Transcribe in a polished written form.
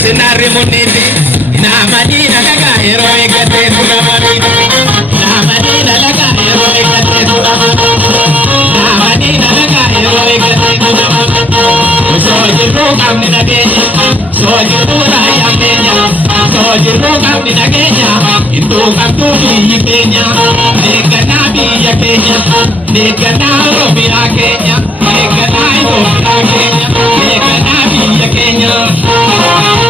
sinari muniti na madina laga hero egate sunamani na madina laga hero egate sunamani na madina laga hero egate sunamani so jiru kamni nagenya so jiru na yamenya so jiru kamni nagenya intu kamtu ni Kenya negana bi ya Kenya negana robi ya Kenya negana robi ya Kenya negana bi ya Kenya